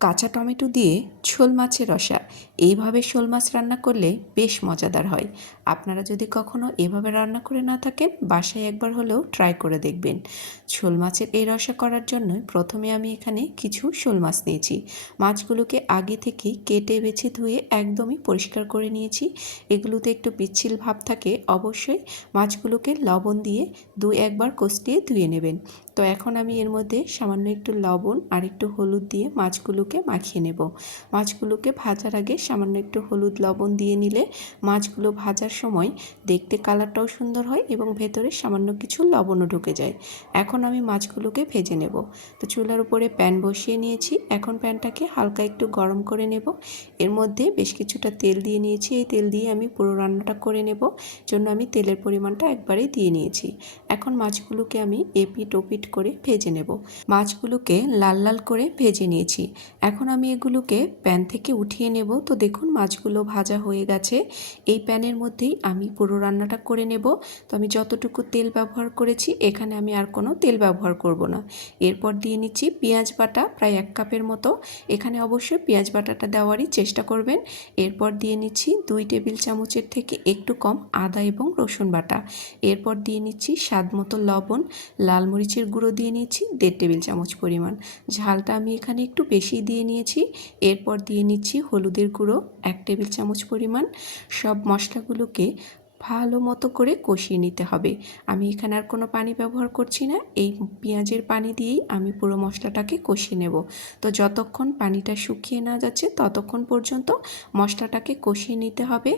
কাঁচা টমেটো দিয়ে শোল মাছের রসা। এইভাবে শোল মাছ রান্না করলে বেশ মজাদার হয়। আপনারা যদি কখনো এভাবে রান্না করে না থাকেন, বাসায় একবার হলেও ট্রাই করে দেখবেন। শোল মাছের এই রসা করার জন্য প্রথমে আমি এখানে কিছু শোল মাছ নিয়েছি। মাছগুলোকে আগে থেকেই কেটে, বেছে ধুয়ে একদমই পরিষ্কার করে নিয়েছি। এগুলোতে একটু পিচ্ছিল ভাব থাকে, অবশ্যই মাছগুলোকে লবণ দিয়ে দু একবার কষিয়ে ধুয়ে নেবেন। তো এখন আমি এর মধ্যে সামান্য একটু লবণ আর একটু হলুদ দিয়ে মাছগুলোকে মাখিয়ে নেব। মাছগুলোকে ভাজার আগে সামান্য একটু হলুদ লবণ দিয়ে নিলে মাছগুলো ভাজার সময় দেখতে কালারটাও সুন্দর হয় এবং ভেতরে সামান্য কিছু লবণও ঢুকে যায়। এখন আমি মাছগুলোকে ভেজে নেব। তো চুলার উপরে প্যান বসিয়ে নিয়েছি। এখন প্যানটাকে হালকা একটু গরম করে নেব। এর মধ্যে বেশ কিছুটা তেল দিয়ে নিয়েছি। এই তেল দিয়ে আমি পুরো রান্নাটা করে নেব। জন্য আমি তেলের পরিমাণটা একবারেই দিয়ে নিয়েছি। এখন মাছগুলোকে আমি এপিট ওপিট করে ভেজে নেব। মাছগুলোকে লাল লাল করে ভেজে নিয়েছি। এখন আমি এগুলোকে প্যান থেকে উঠিয়ে নেব। তো দেখুন, মাছগুলো ভাজা হয়ে গেছে। এই প্যানের মধ্যেই আমি পুরো রান্নাটা করে নেব। তো আমি যতটুকু তেল ব্যবহার করেছি, এখানে আমি আর কোনো তেল ব্যবহার করব না। এরপর দিয়ে নিচ্ছি পেঁয়াজ বাটা, প্রায় এক কাপের মতো। এখানে অবশ্যই পেঁয়াজ বাটাটা দেওয়ারই চেষ্টা করবেন। এরপর দিয়ে নিচ্ছি দুই টেবিল চামচের থেকে একটু কম আদা এবং রসুন বাটা। এরপর দিয়ে নিচ্ছি স্বাদ মতো লবণ। লাল মরিচের গুঁড়ো দিয়ে নিচ্ছি দেড় টেবিল চামচ পরিমাণ। ঝালটা আমি এখানে একটু বেশি দিয়ে নিয়েছি। এরপর দিয়ে নিচ্ছি হলুদের গুঁড়ো, এক টেবিল চামচ পরিমাণ। সব মশলাগুলোকে ভালো মতো করে কষিয়ে নিতে হবে। আমি এখানে আর কোনো পানি ব্যবহার করছি না। এই পেঁয়াজের পানি দিয়েই আমি পুরো মশলাটাকে কষিয়ে নেব। তো যতক্ষণ পানিটা শুকিয়ে না যাচ্ছে, ততক্ষণ পর্যন্ত মশলাটাকে কষিয়ে নিতে হবে।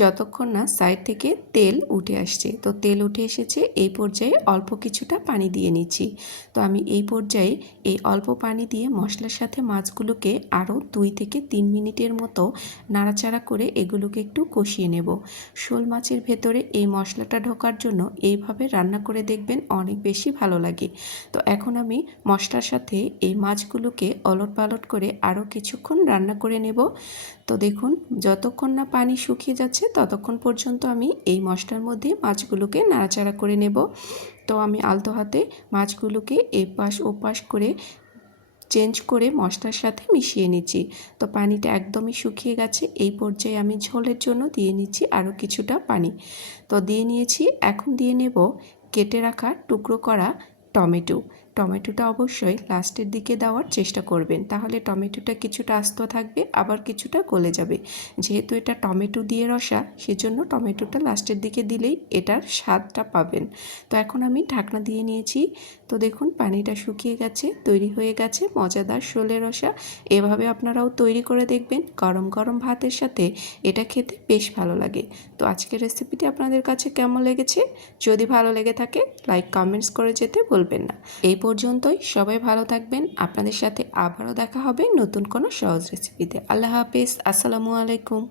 যতক্ষণ না সাইড থেকে তেল উঠে আসছে। তো তেল উঠে এসেছে, এই পর্যায়ে অল্প কিছুটা পানি দিয়ে নিচ্ছি। তো আমি এই পর্যায়ে এই অল্প পানি দিয়ে মশলার সাথে মাছগুলোকে আরও দুই থেকে তিন মিনিটের মতো নাড়াচাড়া করে এগুলোকে একটু কষিয়ে নেব। শোল মাছের ভেতরে এই মশলাটা ঢোকার জন্য এইভাবে রান্না করে দেখবেন অনেক বেশি ভালো লাগে। তো এখন আমি মশলার সাথে এই মাছগুলোকে অলট পালট করে আরও কিছুক্ষণ রান্না করে নেব। তো দেখুন, যতক্ষণ না পানি শুকিয়ে যাচ্ছে ততক্ষণ পর্যন্ত আমি এই মশলার মধ্যে মাছগুলোকে নাড়াচাড়া করে নেব। তো আমি আলতো হাতে মাছগুলোকে এপাশ ওপাশ করে চেঞ্জ করে মশলার সাথে মিশিয়ে নিচ্ছি। তো পানিটা একদমই শুকিয়ে গেছে, এই পর্যায়ে আমি ঝোলের জন্য দিয়ে নিচ্ছি আরও কিছুটা পানি। তো দিয়ে নিয়েছি, এখন দিয়ে নেব কেটে রাখা টুকরো করা টমেটো। টমেটোটা অবশ্যই লাস্টের দিকে দেওয়ার চেষ্টা করবেন। তাহলে টমেটোটা কিছুটা আস্ত থাকবে, আবার কিছুটা গলে যাবে। যেহেতু এটা টমেটো দিয়ে রসা, সেজন্য টমেটোটা লাস্টের দিকে দিলেই এটার স্বাদটা পাবেন। তো এখন আমি ঢাকনা দিয়ে নিয়েছি। তো দেখুন, পানিটা শুকিয়ে গেছে, তৈরি হয়ে গেছে মজাদার শোলের রসা। এভাবে আপনারাও তৈরি করে দেখবেন গরম গরম ভাতের সাথে। এটা খেতে বেশ ভালো লাগে। তো আজকের রেসিপিটি আপনাদের কাছে কেমন লেগেছে? যদি ভালো লেগে থাকে, লাইক, কমেন্টস করে যেতে বলবেন না। এই পর্যন্তই। সবাই ভালো থাকবেন। আপনাদের সাথে আবারও দেখা হবে নতুন কোনো সহজ রেসিপিতে আল্লাহ হাফিজ। আসসালামু আলাইকুম।